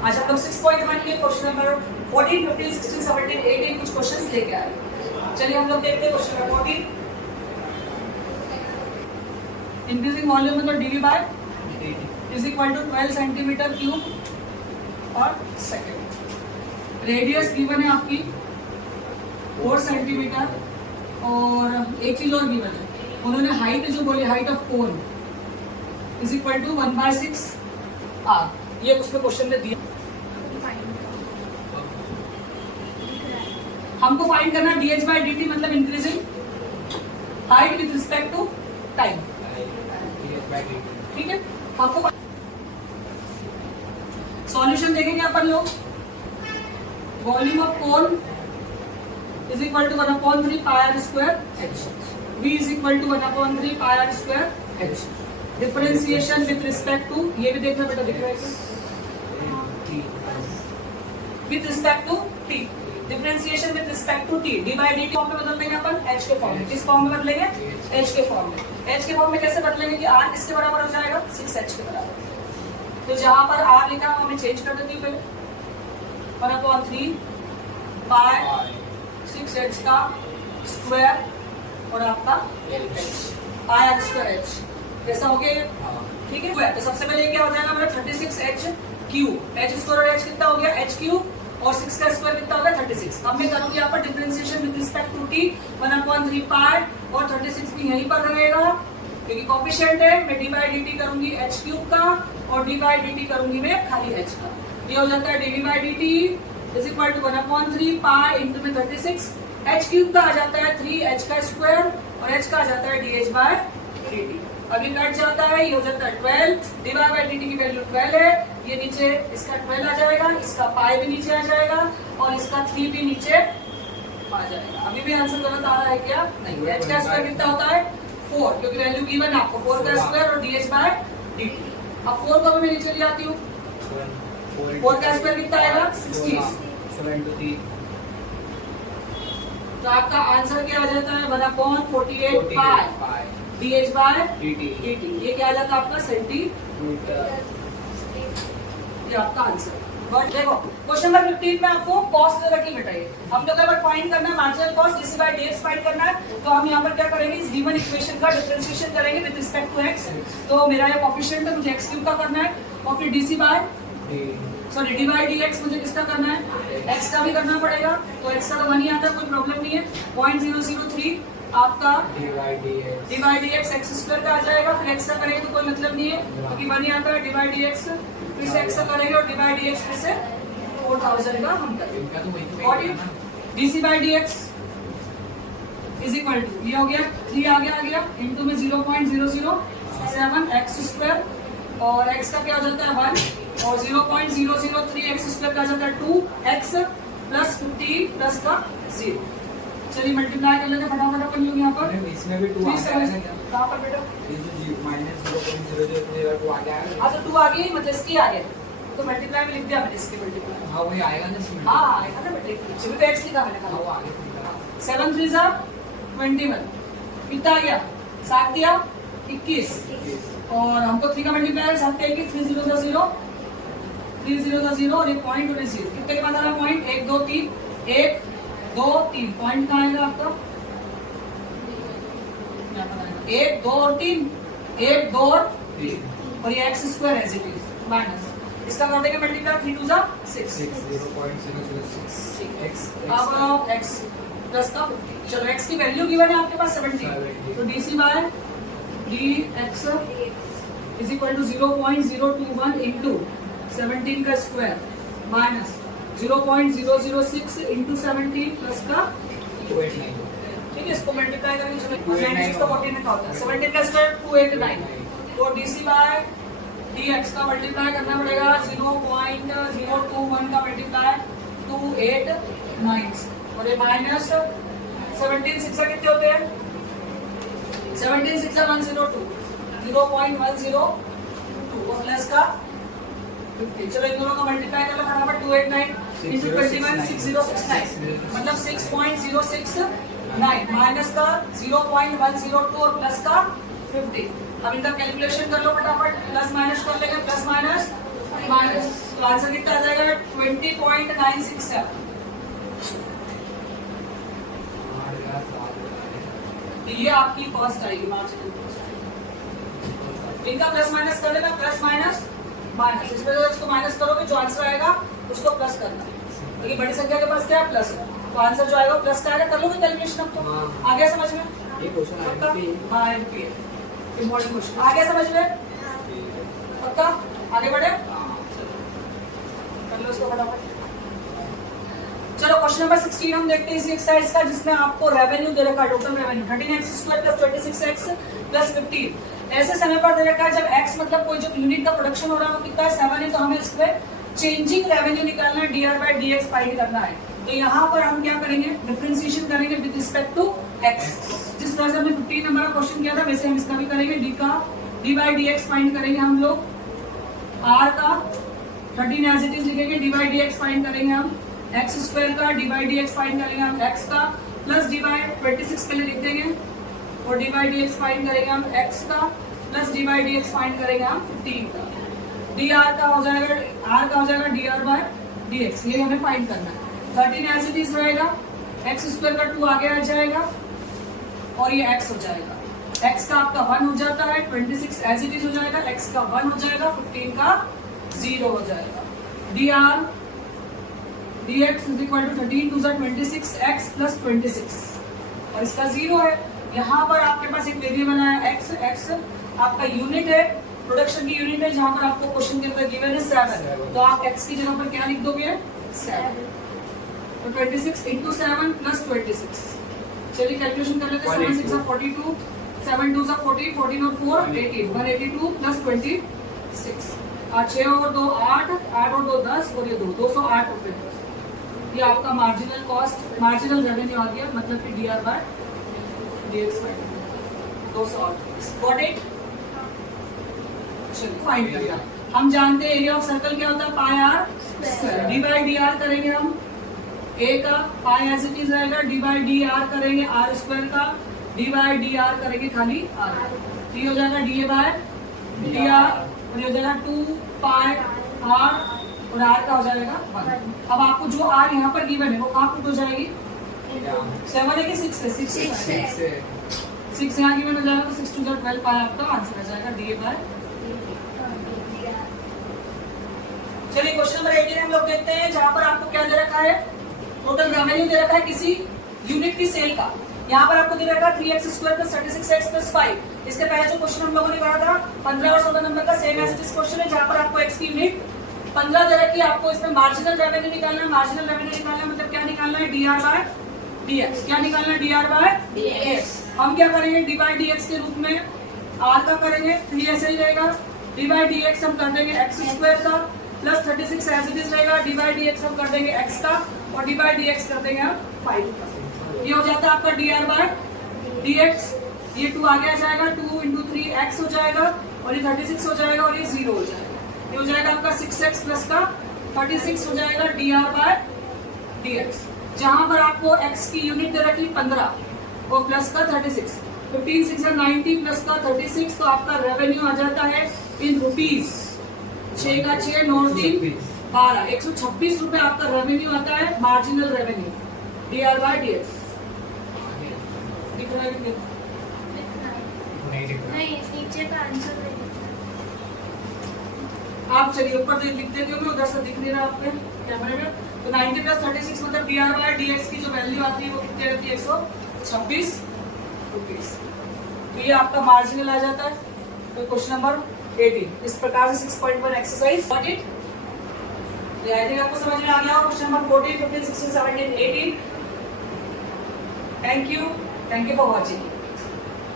आज हम लोग 6.1 के क्वेश्चन नंबर 14, 15, 16, 17, 18 कुछ क्वेश्चंस लेके आए। चलिए हम लोग देखते हैं क्वेश्चन नंबर 14। इंक्रीजिंग वॉल्यूम मतलब d v by is equal to 12 centimetre cube पर सेकेंड। रेडियस गिवन है आपकी 4 सेंटीमीटर और एक चीज और गिवन है, उन्होंने हाइट जो बोली height of cone is equal to 1/6 r. ये उसमें क्वेश्चन में दिया, हमको फाइंड करना dh by dt मतलब increasing height with respect to time. ठीक है, आपको सॉल्यूशन देखेंगे अपन लोग। Volume of cone is equal to 1/3 pi r square h, v is equal to 1/3 pi r square h। Differentiation with respect to, ये भी देखना बेटा, दिख रहा है with respect to t। Differentiation with respect to t, d by dt form में बदल देंगे अपन h के फॉर्म में। किस फॉर्म में बदलेंगे? h के फॉर्म में। h के फॉर्म में कैसे बदलेंगे कि r किसके बराबर हो जाएगा? 6h के बराबर। तो जहां पर r लिखा है हमें चेंज कर देती हूँ पहले, 1/3 बाय 6h का स्क्वायर और आपका पाई आर स्क्वायर h। कैसा हो गया? ठीक है, तो सबसे पहले क्या हो जाएगा मेरा 36h क्यूब, h स्क्वायर और h कितना हो गया? h क्यूब और 6 का स्क्वायर कितना होगा? 36। अब मैं करूंगी यहाँ पर differentiation with respect to t, 1/3 pi और 36 भी यहीं पर रहेगा क्योंकि कोफिशिएंट है। मैं d by dt करूंगी h क्यूब का और d by dt करूंगी मैं खाली h का। ये हो जाता है dv by dt is equal to 1/3 pi into में 36। h क्यूब का आ जाता है 3h का स्क्वायर और h का आ जाता है dh by dt। अभी कट जाता है, ये हो जाता है 12। dy by dt की वैल्यू 12 है, ये नीचे इसका 12 आ जाएगा, इसका पाई भी नीचे आ जाएगा और इसका 3 भी नीचे आ जाएगा। अभी भी आंसर गलत आ रहा है क्या? नहीं। h का स्क्वायर कितना होता है? 4, क्योंकि वैल्यू गिवन है आपको 4 का स्क्वायर और dh by dt। अब 4 को मैं नीचे ले आती हूँ, 4 का स्क्वायर कितना आएगा? 16। तो आपका आंसर क्या आ जाता है? 1/48 पाई dh by dt। ये क्या आ जाता है आपका? सेंटीमीटर। ये आपका आंसर। बट देखो क्वेश्चन नंबर 15 में आपको कॉस्ट दे रखी बेटा, ये हम लोग अगर फाइंड करना है marginal cost dc by dx find करना है, तो हम यहाँ पर क्या करेंगे? इस गिवन इक्वेशन का डिफरेंशिएशन करेंगे विद रिस्पेक्ट टू x। तो मेरा ये कोफिशिएंट है, मुझे x क्यूब का करना है और फिर dc by sorry d by dx मुझे किसका करना है? x का भी करना पड़ेगा। तो x का तो 1 ही आता है, कोई प्रॉब्लम नहीं है। 0.003 आपका d by dx x square का आ जाएगा, फिर x का करेंगे तो कोई मतलब नहीं है क्योंकि 1 ही आता है। d by dx फिर से x का करेंगे और d by dx फिर से 4000 का हम करेंगे। और dc by dx is equal to, ये हो गया 3 आ गया इनटू में 0.007 x स्क्वायर और x का क्या हो जाता है 1 और 0.003 x स्क्वायर का आ जाता है 2x प्लस 15 प्लस का 0। चलिए मल्टीप्लाई कर लेते हैं फटाफट अपन लोग यहाँ पर। इसमें भी 2 आ गया है कहाँ पर बेटा? ये जो -0.002 आ गया है। हाँ तो 2 आ गई मतलब इसकी आ गया, तो मल्टीप्लाई में लिख दिया मैंने इसके मल्टीप्लाई। हाँ वही आएगा ना इसमें। हाँ आएगा ना बेटे, इसमें तो x लिखा मैंने कहा। वो आगे 7 3 जा 21 कितना आ गया? 7 दिया 21 और हमको 3 का मल्टीप्लाई 7 के 21 3 0 0 3 0 0 और ये पॉइंट और 0 कितने के बाद आ रहा पॉइंट? 1 2 3 1 2 3 पॉइंट कहाँ आएगा आपका? 1 2 और 3 1 2 और 3 और ये x square as it is minus इसका कर देंगे मल्टीप्लाई 3 2 जा 6 0.006 x अब x प्लस का 50। चलो x की वैल्यू गिवन है आपके पास 70, तो dc by dx is equal to 0.021 into 17 का स्क्वायर माइनस 0.006 इंटू 17 प्लस का 289। ठीक है, इसको मल्टीप्लाई करेंगे 96 का 14 का होता है 17 का स्क्वायर 289। तो dc by dx का मल्टीप्लाई करना पड़ेगा 0.021 का मल्टीप्लाई 289 और ये माइनस 17 6 कितने होते हैं? 17 6 102 0.102 और प्लस का 50। चलो इन दोनों का मल्टीप्लाई कर लो फटाफट 289 into 21 6069 मतलब 6.069 माइनस का 0.102 और प्लस का 50। अब इनका कैलकुलेशन कर लो फटाफट, प्लस माइनस कर लेंगे, प्लस माइनस माइनस तो आंसर कितना आ जाएगा 20.967। तो ये आपकी कॉस्ट आएगी, मार्जिनल कॉस्ट। इनका प्लस माइनस कर लेना, प्लस माइनस माइनस, इसमें तो इसको माइनस करोगे जो आंसर आएगा उसको प्लस करना, क्योंकि बड़ी संख्या के पास क्या है, प्लस है, तो आंसर जो आएगा प्लस का आएगा। कर लोगे कैलकुलेशन अब तो? आ गया समझ में? ये क्वेश्चन पक्का? आएगा हाँ, एमपी है, इम्पोर्टेंट क्वेश्चन। आ गया समझ में? पक्का? आगे बढ़े, कर लो इसको फटाफट। चलो क्वेश्चन नंबर 16 हम देखते हैं इसी एक्सरसाइज का, जिसमें आपको रेवेन्यू दे रखा है, टोटल रेवेन्यू 13x² + 26x + 15। ऐसे समय पर दे रखा है जब x मतलब कोई जो यूनिट का प्रोडक्शन हो रहा है वो कितना है, 7 है, तो हमें इसमें चेंजिंग रेवेन्यू निकालना है, dr/dx फाइंड करना है। तो यहाँ पर हम क्या करेंगे, डिफरेंशिएशन करेंगे विद रिस्पेक्ट टू x। जिस तरह से हमने 15 नंबर का क्वेश्चन किया था वैसे हम इसका भी करेंगे। d/dx फाइंड करेंगे हम लोग, r का 13 एज इट इज लिखेंगे, d/dx फाइंड करेंगे हम, x² का d/dx फाइंड करेंगे हम, x का प्लस d/26 के लिए लिख देंगे, और d/dx फाइंड करेंगे हम x का प्लस d/dx फाइंड करेंगे हम 15 का। dr का हो जाएगा, r का हो जाएगा dr/dx, ये हमें फाइंड करना है। 13 एज इट इज रहेगा, x² का 2 आगे आ जाएगा और ये x हो जाएगा, x का आपका 1 हो जाता है, 26 एज इट इज हो जाएगा, x का 1 हो जाएगा, 15 का 0 हो जाएगा। dr/dx = 13 × 26 x + 26, और इसका 0 है। यहाँ पर आपके पास एक वेरिएबल है x, x आपका यूनिट है, प्रोडक्शन की यूनिट है, जहाँ पर आपको क्वेश्चन के अंदर गिवन है 7, तो आप x की जगह पर क्या लिख दोगे, 7। तो 26 × 7 + 26, चलिए कैलकुलेशन कर लेते हैं। 7 6 = 42, 7 2 = 40, 14 और 4 18, 182 + 26, 6 और 2 8, 8 और 2 10, और ये 208 रुपए। ये आपका मार्जिनल कॉस्ट, मार्जिनल रेवेन्यू आ गया, मतलब कि dr/dx 208। Got it? चलिए फाइंड किया। हम जानते हैं एरिया ऑफ सर्कल क्या होता है, πr²। d/dr करेंगे हम, a का पाई एज इट इज रहेगा, d/dr करेंगे r² का, d/dr करेंगे खाली r, तो ये हो जाएगा dA/dr, और ये हो जाएगा 2πr, और r का हो जाएगा 1। अब आपको जो r यहाँ पर गिवन है वो कहाँ पुट हो जाएगी, 7 है कि 6 है, 6 यहाँ गिवन हो जाएगा, तो 6 2 12 पाई आपका आंसर आ जाएगा dA/। चलिए क्वेश्चन नंबर 18 हम लोग देखते हैं, जहाँ पर आपको क्या दे रखा है, टोटल रेवेन्यू दे रखा है किसी यूनिट की सेल का। यहाँ पर आपको दे रखा है 3x² + 36x + 5। इसके पहले जो क्वेश्चन हम लोगों ने करा था 15 और 16 नंबर का same as it is question है, जहाँ पर आपको x की यूनिट 15 दे रखी है, आपको इसमें मार्जिनल रेवेन्यू निकालना है। मार्जिनल रेवेन्यू निकालना है मतलब क्या निकालना है, dr/dx। क्या निकालना है, dr/dx। हम क्या करेंगे, d/dx के रूप में r का करेंगे, 3 ऐसे ही रहेगा, d/dx हम कर देंगे x² का, प्लस 36 एज इट इज रहेगा, d/dx हम कर देंगे x का, और d/dx कर देंगे हम 5 का। ये हो जाता है आपका dr/dx, ये 2 आगे आ जाएगा, 2 × 3 x हो जाएगा, और ये 36 हो जाएगा, और ये 0 हो जाएगा। ये हो जाएगा आपका 6x प्लस का 36 हो जाएगा dr/dx। जहां पर आपको x की यूनिट दे रखी 15 और प्लस का 36, 15 6 = 90 प्लस का 36, तो आपका रेवेन्यू आ जाता है इन रुपीज, 6 का 6 9 3 12, 126 रुपए आपका रेवेन्यू आता है, मार्जिनल रेवेन्यू dr/dx। दिख रहा है कि नहीं, नीचे का आंसर नहीं। आप चलिए ऊपर से लिख देते हो, उधर से दिख नहीं रहा आपके कैमरे में। तो 90 + 36 मतलब dr/dx की जो वैल्यू आती है वो कितनी रहती है, 126 रुपीज। तो ये आपका मार्जिनल आ जाता है। तो क्वेश्चन नंबर 18 इस प्रकार से 6.1 exercise got it. I think आपको समझ में आ गया होगा। Question number 14 15 16 17 18। Thank you for watching.